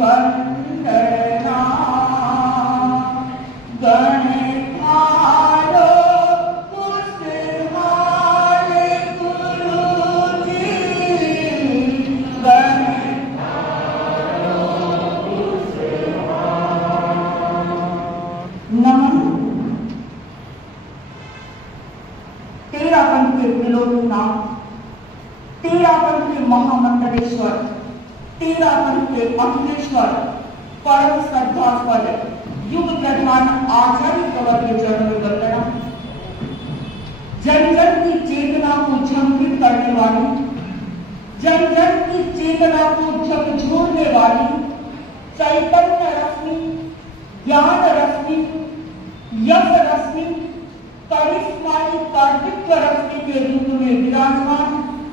वंदना गणधारो खुशहाल गुरुजी गणधारो खुशहाल। नमन। तेरापन के त्रिलोकीनाथ, तेरापन के महामंडलेश्वर, तेरापन के अखिलेश्वर, परम श्रद्धास्पद युग प्रधान आचार्य कंवर के चरणों में वंदना। जन जन की चेतना को झंकृत करने वाली, जन जन की चेतना को झकझोरने वाली चैतन्य रश्मि, ज्ञान रश्मि, यश रश्मि, करिश्माई कार्तिक रश्मि के रूप में विराजमान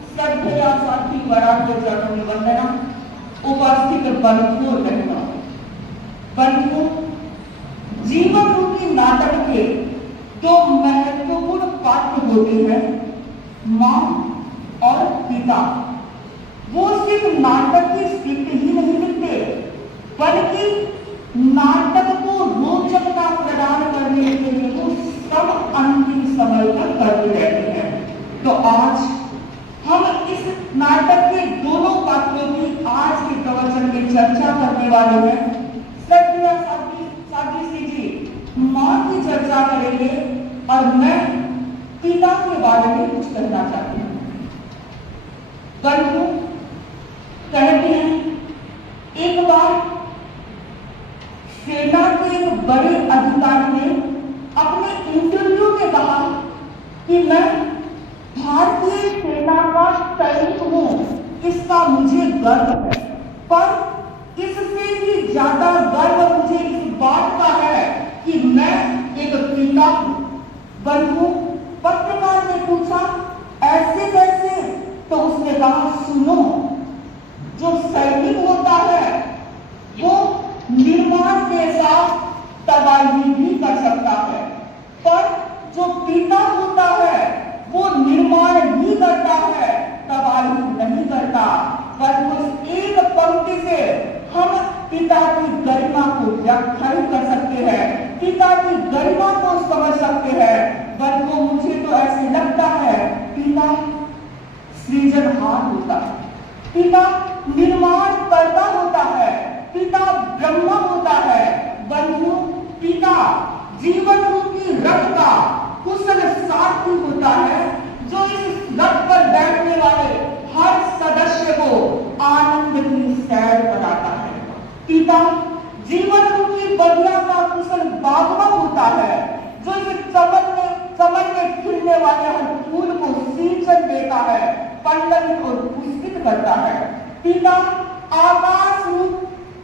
श्रद्धेय साथी वराट के चरणों में वंदना। उपस्थित बंधुओं रहना, बंधुओं, जीवन रूपी नाटक के दो महत्वपूर्ण पात्र होते हैं, मां और पिता। वो सिर्फ नाटक की स्क्रिप्ट ही नहीं लिखते, बल्कि नाटक को रोचकता प्रदान करने के लिए वो सब अंतिम समय तक करते रहते हैं। तो आज हम इस नाटक के दोनों पात्रों की आज के प्रवचन में चर्चा करने वाले हैं। श्रद्धेय साथी जी मां की चर्चा करेंगे और मैं पिता के बारे में कुछ कहना चाहती हूँ। बंधु कहते हैं, एक बार सेना के एक बड़े अधिकारी ने अपने इंटरव्यू में कहा कि मैं भारतीय सेना का सैनिक हूं, इसका मुझे गर्व है, पर इससे भी ज्यादा गर्व मुझे इस बात का है कि मैं एक पिता हूं। बंधु, पत्रकार ने पूछा ऐसे कैसे? तो उसने कहा, सुनो, जो सैनिक होता है वो निर्माण के साथ तबाही भी कर सकता है, पर जो पिता होता है वो निर्माण भी करता है, तबाही नहीं करता। पर उस एक पंक्ति से हम पिता की गरिमा को व्याख्या कर सकते हैं, पिता की गरिमा को समझ सकते हैं। बल्कि मुझे तो ऐसे लगता है पिता सृजनहार होता है, पिता निर्माण करता होता है, पिता ब्रह्मा होता है। बंधु, पिता जीवन रूपी रथ का कुशल सारथी होता है, जो इस रथ पर बैठने वाले हर सदस्य को आनंद की सैर कराता है। पिता जीवन रूपी बगिया का कुशल बागवान होता है, जो इस चमन में खिलने वाले हर फूल को सिंचन देता है, पल्लवित और पुष्पित करता है। पिता आकाश रूप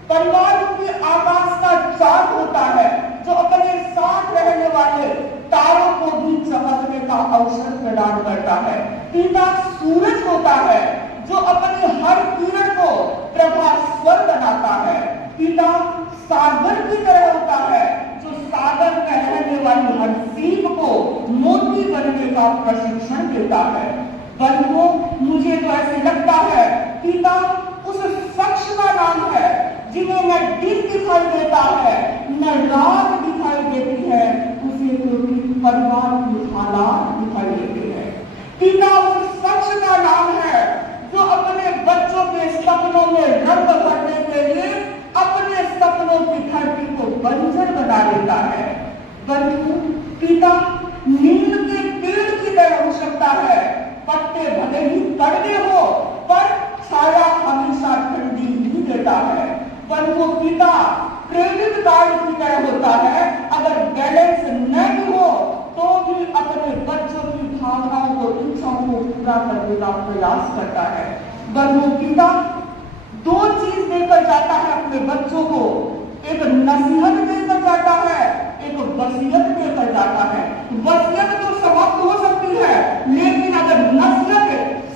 परिवार रूपी आकाश का चाँद होता है, जो अपने साथ रहने वाले तारों को भी चमकने का अवसर प्रदान करता है। पिता सूरज होता है, जो अपने हर किरण को प्रभास्वर बनाता है। पिता सागर की तरह होता है, जो सागर में रहने वाली हर सीप को मोती बनने का प्रशिक्षण देता है। बंधुओं, मुझे तो ऐसे लगता है पिता उस शख्स का नाम है जिन्हें न दिन दिखाई देता है न रात दिखाई देती है, उसे तो परिवार की हालात दिखाई देते हैं। पिता उस शख्स का नाम है जो अपने बच्चों के सपनों में रंग भरने के लिए अपने सपनों की धरती को बंजर बना देता है। बंधु, पिता नीम के पेड़ की तरह हो सकता है, पत्ते भले ही कड़वे हो पर छाया हमेशा ठंडी ही देता है। पर वो पिता क्रेडिट कार्ड की तरह होता है, अगर बैलेंस नहीं हो तो भी अपने बच्चों की भावनाओं को, इच्छाओं को पूरा करने का प्रयास करता है। बंधु, पिता दो चीज देकर जाता है अपने बच्चों को, एक नसीहत देकर जाता है, एक वसीयत देकर जाता है। वसीयत तो समाप्त हो सकती है, लेकिन अगर नसीहत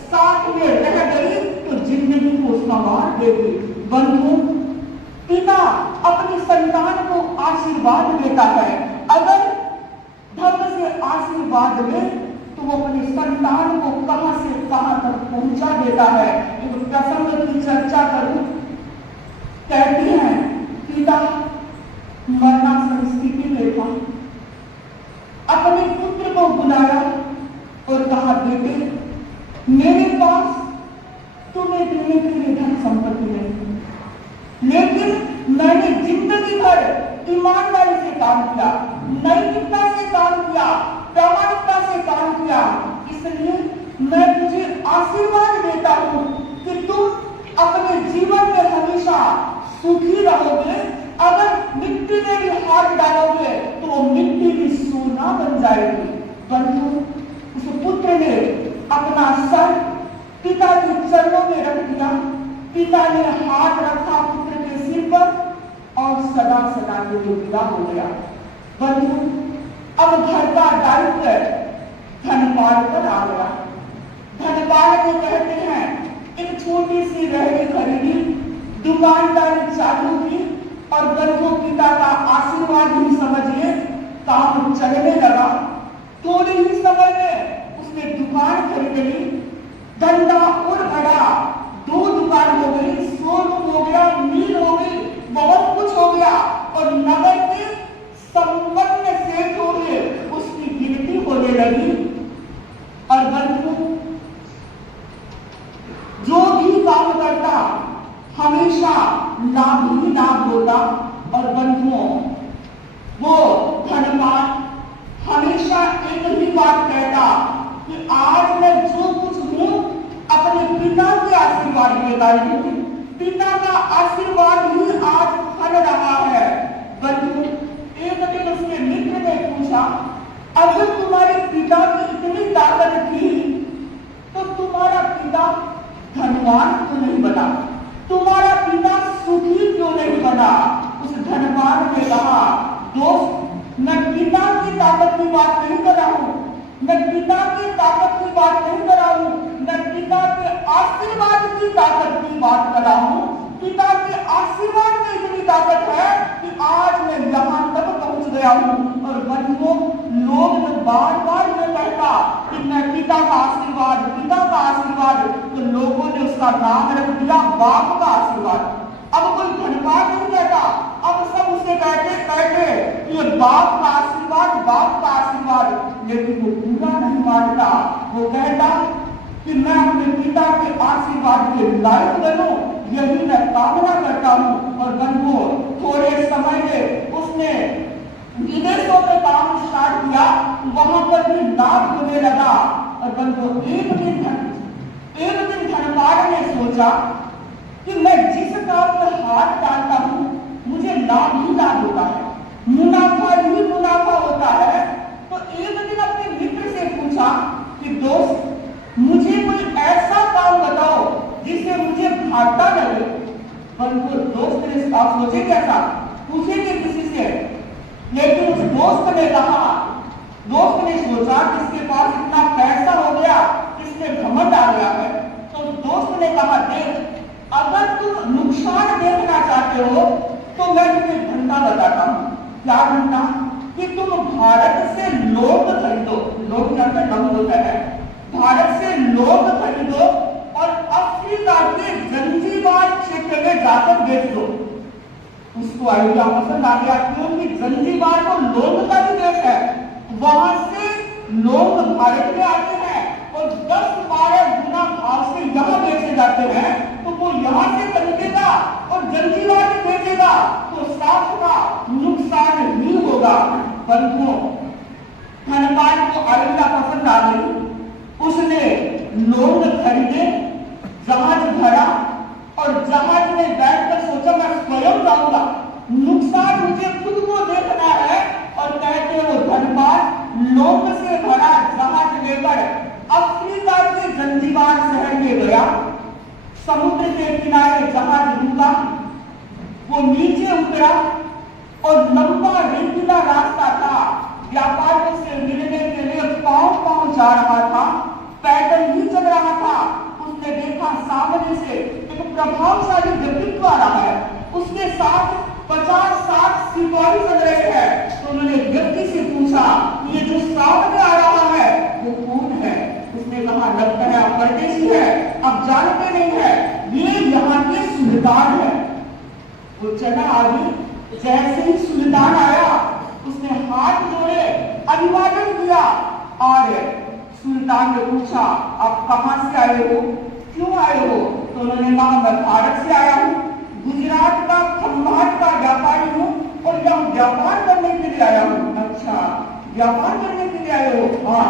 साथ में रह गई तो जिंदगी को संवार देगी। बंधु, पिता अपनी संतान को आशीर्वाद देता है, अगर ढंग से आशीर्वाद ले तो वो अपनी संतान को कहां से कहां तक पहुंचा देता है। एक प्रसंग की चर्चा करूं, कहती हैं पिता मरना परिस्थिति में था, अपने पुत्र को बुलाया और कहा बेटे मेरे पास तुम्हें देने के लिए धन संपत्ति नहीं, लेकिन मैंने जिंदगी भर ईमानदारी से काम किया, नैतिकता से काम किया, प्रामाणिकता से काम किया, इसलिए मैं तुझे आशीर्वाद देता हूं कि तुम अपने जीवन में हमेशा सुखी रहोगे। अगर मिट्टी में भी हाथ डालोगे तो वो मिट्टी भी सोना बन जाएगी। परंतु उस पुत्र ने अपना सर पिता के चरणों में रख दिया, पिता ने हाथ रखा पुत्र के सिर पर और सदा सदा के लिए विदा हो गया। परंतु अब घर का दायित्व धनपाल पर आ गया। धनपाल को कहते हैं एक छोटी सी रेहड़ी खरीदी, दुकानदारी चालू की और बंधु पिता का आशीर्वाद ही समझिए काम चलने लगा। थोड़े ही समय में उसने दुकान खरीद ली, धंधा और बढ़ा, 2 दुकान हो गई, शोरूम हो गया, मिल हो गई, बहुत कुछ हो गया और नगर के संपन्न सेठ हो गए, उसकी गिनती होने लगी। और बंधु जो भी काम करता हमेशा लाभ ही लाभ होता। और बंधुओं वो धनपाल हमेशा एक ही बात कहता कि आज मैं जो कुछ हूं अपने पिता के आशीर्वाद में लाई हूं, पिता का आशीर्वाद ही आज फल रहा है। बंधु एक दिन उसके मित्र ने पूछा अगर तुम्हारे पिता की इतनी ताकत थी तो तुम्हारा पिता धनवान क्यों नहीं बना, तुम्हारा पिता सुखी क्यों नहीं बना। उस धनवान ने कहा दोस्त मैं पिता की ताकत की बात नहीं कर रहा हूं, मैं पिता की ताकत की बात नहीं कर रहा हूं, मैं पिता के आशीर्वाद की ताकत की बात कर रहा हूं। पिता के आशीर्वाद में इतनी ताकत है कि आज मैं यहां तक पहुंच गया हूं। और बंधुओं लोग बार बार ये कहता कि मैं पिता का आशीर्वाद, पिता का आशीर्वाद, तो लोगों ने उसका नाम रख दिया बाप का आशीर्वाद। अब कोई धनवान नहीं कहता, अब सब उसे कहते ये बाप का आशीर्वाद, बाप का आशीर्वाद। लेकिन वो पूरा नहीं मानता, वो कहता कि मैं अपने पिता के आशीर्वाद के लायक बनूं, यही मैं कामना करता हूं। और बंधुओं थोड़े समय में उसने विदेशों में काम स्टार्ट किया, वहां पर भी लाभ होने लगा। और बंधुओं एक दिन धनपाल ने सोचा कि मैं जिस काम में हाथ डालता हूं मुझे लाभ ही लाभ होता है, मुनाफा ही मुनाफा होता है। तो एक दिन अपने मित्र से पूछा कि दोस्त मुझे कोई ऐसा काम बताओ जिससे मुझे घाटा लगे। परंतु दोस्त ने आप सोचे कैसा पूछेंगे किसी से, लेकिन उस दोस्त ने कहा, दोस्त ने सोचा कि इसके पास इतना पैसा हो गया, इसमें घमंड आ गया है। तो दोस्त ने कहा देख अगर तुम नुकसान देखना चाहते हो तो मैं तुम्हें धंधा बताता हूं। क्या धंधा कि तुम भारत से लोग खरीदो, लोग क्या नाम होता है, भारत से लोग खरीदो और अफ्रीका के जंजीबार क्षेत्र में जाकर बेच दो। उसको आइडिया पसंद आ गया क्योंकि जंजीबार तो लोग का भी देश है, वहां से लोग भारत में आते हैं और 10-12 गुना भाव से यहाँ बेचे जाते हैं। तो वो यहाँ से खरीदेगा और जंजीबार में बेचेगा तो साफ का नुकसान ही होगा। परंतु धनपाल को आइडिया पसंद आ गई, उसने लोग खरीदे, जहाज भरा और जहाज में बैठकर सोचा मैं स्वयं जाऊंगा, नुकसान मुझे खुद को देखना है। और कहते वो धनपाल लोग से भरा जहाज लेकर अफ्रीका के जंजीबार शहर में गया। समुद्र के किनारे जहाज रुका, वो नीचे उतरा और लंबा रेतीला रास्ता था, व्यापारियों से मिलने के लिए पांव जा रहा था, पैदल ही चल रहा था। उसने देखा सामने से एक प्रभावशाली व्यक्तित्व आ रहा है, उसके साथ 50-60 सिपाही चल रहे हैं। तो उन्होंने व्यक्ति से पूछा ये जो सामने आ रहा है वो कौन है। उसने कहा लगता है आप परदेशी है, आप जानते नहीं है, ये यहाँ के सुबेदार है। वो चला आगे। जैसे ही सुल्तान आया उसने हाथ जोड़े, अभिवादन किया और सुल्तान ने पूछा आप कहां से आए हो, क्यों आए हो? तो उन्होंने कहा मैं भारत से आया हूँ, गुजरात का खंभात का व्यापारी हूँ और यहाँ व्यापार करने के लिए आया हूँ। अच्छा, व्यापार करने के लिए आए हो? हाँ।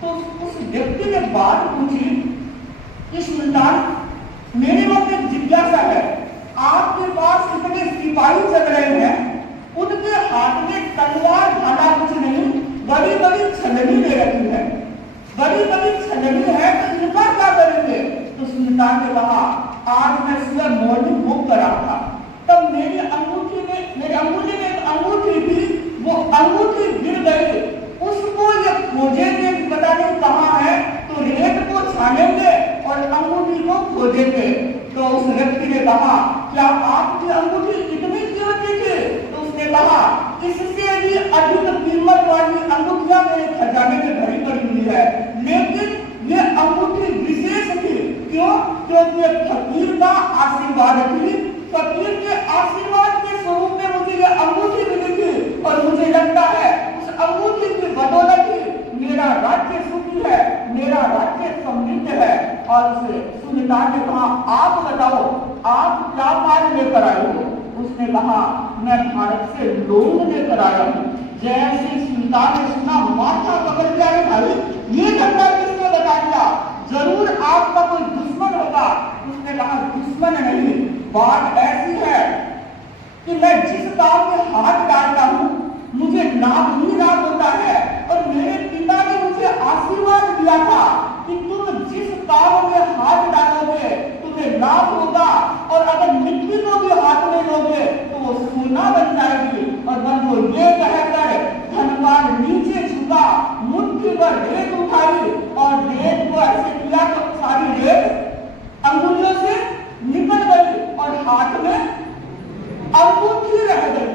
तो उस व्यक्ति ने बात पूछी कि सुल्तान मेरे मन में जिज्ञासा है, आपके पास इतने सिपाही चल रहे हैं, उनके हाथ में तलवार भाला कुछ नहीं, बड़ी बड़ी छलनी ले रखी है, बड़ी बड़ी छलनी है, तो इनका क्या करेंगे? तो सुल्तान ने कहा आज मैं सुबह मॉर्निंग वॉक कर रहा था, तब मेरी अंगूठी में एक अंगूठी थी, वो अंगूठी गिर गई, उसको ये खोजेंगे पता नहीं कहाँ है, तो रेत को छानेंगे और अंगूठी को खोजेंगे। तो उस व्यक्ति ने कहा क्या आपकी अंगूठी इतनी कीमती थी? तो उसने कहा इससे भी अधिक कीमत वाली अंगूठियां मेरे खजाने में भरी पड़ी हुई है, लेकिन ये अंगूठी विशेष थी। क्यों? क्योंकि फकीर का आशीर्वाद थी, फकीर के आशीर्वाद के स्वरूप में मुझे ये अंगूठी मिली थी और मुझे लगता है उस अंगूठी की बदौलत ही मेरा राज्य सुखी है, मेरा राज्य समृद्ध है। और उसे सुल्तान ने कहा आप बताओ आप क्या माल लेकर आए हो? उसने कहा मैं भारत से लोग लेकर आया हूँ। जैसे सुल्तान ने सुना माथा पकड़ के आए भाई ये धंधा किसने बता दिया, जरूर आपका कोई दुश्मन होगा। उसने कहा दुश्मन नहीं, बात ऐसी है कि मैं जिस काम में हाथ डालता हूँ मुझे लाभ ही लाभ होता है और मेरे पिता ने मुझे आशीर्वाद दिया था कि तुम जिस काम में हाथ डालोगे तुम्हें लाभ होगा और अगर मिट्टी को भी हाथ में लोगे तो वो सोना बन जाएगी। और बंधु ये कहकर धनवान नीचे झुका, मुट्ठी पर रेत उठाई और रेत को ऐसे किया तो सारी रेत अंगुलियों से निकल गई और हाथ में अंगूठी रह गई,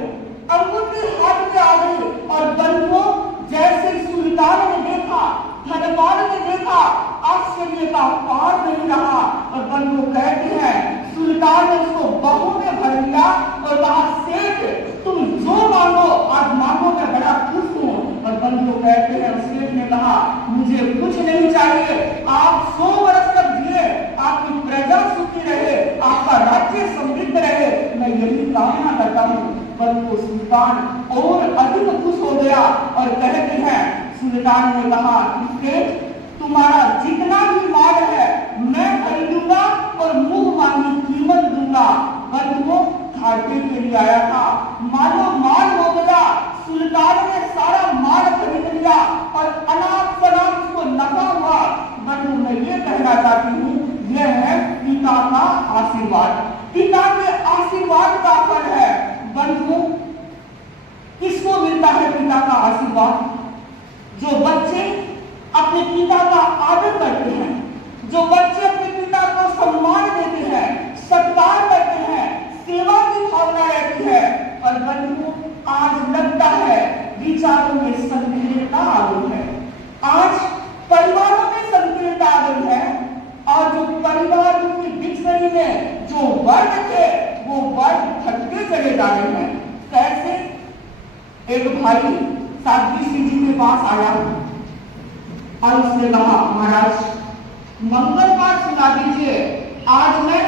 अंगूठी हाथ में आ गई। और बंधुओं जैसे सुल्तान ने देखा, धनवान ने देखा, आश्चर्य का पार नहीं रहा। और बंधु कहते हैं सुल्तान ने उसको बाहों में भर लिया और कहा सेठ तुम जो मांगो आज मांगो, मैं बड़ा खुश हूँ। और बंधु कहते हैं सेठ ने कहा मुझे कुछ नहीं चाहिए, आप 100 वर्ष तक जिए, आपकी प्रजा सुखी रहे, आपका राज्य समृद्ध रहे, मैं यही कामना करता हूँ। परंतु सुल्तान और अधिक खुश हो गया और कहते हैं सुल्तान ने कहा सेठ तुम्हारा जितना भी माल है मैं खरीदूंगा और मुंह मांगी कीमत दूंगा। बंधुओं घाटे के लिए आया था, मालो माल हो गया, सुल्तान ने सारा माल खरीद लिया और अनाप शनाप उसको नफा हुआ। बंधु मैं ये कहना चाहती हूँ यह है पिता का आशीर्वाद, पिता के आशीर्वाद का फल है। बंधु किसको मिलता है पिता का आशीर्वाद? जो बच्चे अपने पिता का आदर करते हैं, जो बच्चे अपने पिता को सम्मान देते हैं, सत्कार करते हैं, सेवा की भावना रहती है। पर बंधु आज लगता है विचारों में संकीर्णता आ गई है, आज परिवारों में संकीर्णता आ गई है और जो परिवार की डिक्शनरी में जो वर्ग थे वो वर्ग घटते चले जा रहे हैं। कैसे? एक भाई साध्वी जी के पास आया और उसने कहा महाराज मंगल पाठ सुना दीजिए, आज मैं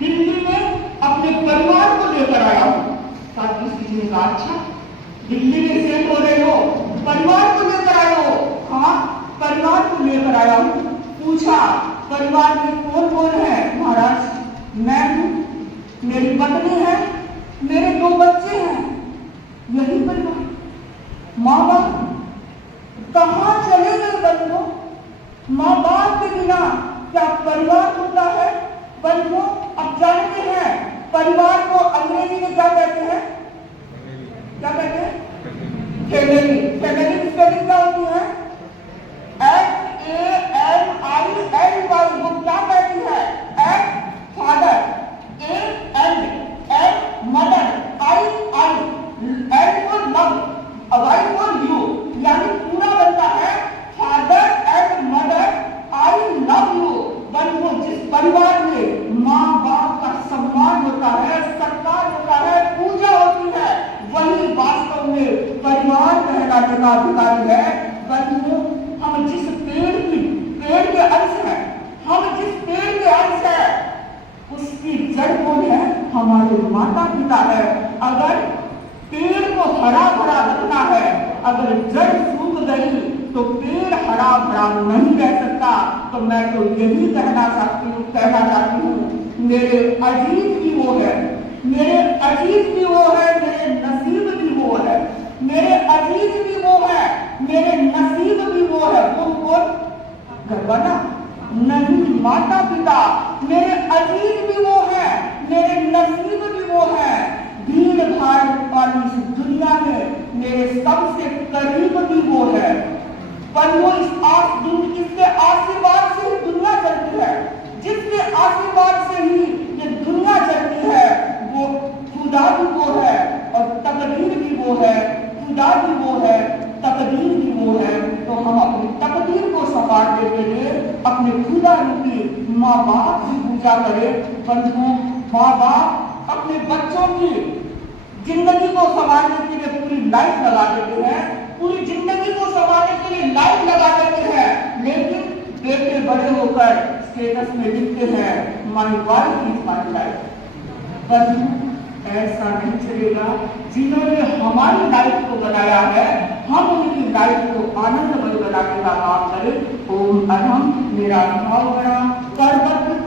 दिल्ली में अपने परिवार को लेकर आया हूँ। साध्वी जी ने कहा अच्छा दिल्ली में सेट हो रहे हो, परिवार को लेकर आए हो? हाँ परिवार को लेकर आया हूँ। पूछा परिवार में कौन कौन है? महाराज मैं हूँ, मेरी पत्नी है, मेरे 2 बच्चे हैं, यही परिवार। माँ बाप कहाँ चले गए? बंधुओं माँ बाप के बिना क्या परिवार होता है? बंधुओं अब जानते हैं परिवार को अंग्रेजी में क्या कहते हैं? क्या कहते हैं? फैमिली। फैमिली की स्पेलिंग क्या होती है? FAMILY। वो क्या कहती है? F father, A mother, I L for love, Y for you, यानी पूरा बनता है father and mother I love you. बंधुओं जिस परिवार में माँ बाप का सम्मान होता है, अपना अधिकारी है। बंधुओं, हम जिस पेड़ के अंश हैं, हम जिस पेड़ के अंश हैं, उसकी जड़ कौन है? हमारे माता पिता है। अगर पेड़ को हरा भरा रखना है, अगर जड़ सूख गई तो पेड़ हरा भरा नहीं रह सकता। तो मैं तो यही कहना चाहती हूँ, मेरे अजीज भी वो है, मेरे अजीज भी वो है, मेरे नसीब भी वो है, मेरे अजीज भी वो है, मेरे नसीब भी वो है। कौन? गरबना नहीं, माता पिता। मेरे अजीज भी वो है, मेरे नसीब भी वो है। भीड़ भाड़ वाली इस दुनिया में मेरे सबसे करीब भी वो है। पर वो इसके आशीर्वाद से ही दुनिया चलती है, जिसके आशीर्वाद से ही ये दुनिया चलती है, वो खुदा भी वो है और तकदीर भी वो है। खुदा भी वो है, तकदीर भी वो है। तो हम अपनी तकदीर को संवारने के लिए अपने खुदा रूपी माँ बाप की पूजा करें। बंधुओं, माँ बाप अपने बच्चों की जिंदगी को संवारने के लिए पूरी लाइफ लगा देते हैं, पूरी जिंदगी को संवारने के लिए लाइफ लगा देते हैं, लेकिन बेटे बड़े होकर स्टेटस में लिखते हैं my wife is my life. बंधु, ऐसा नहीं चलेगा। जिन्होंने हमारी लाइफ को बनाया है, हम उनकी लाइफ को आनंदमय बनाने का काम करें। ओम अहम, मेरा भाव बड़ा, सर्वत्र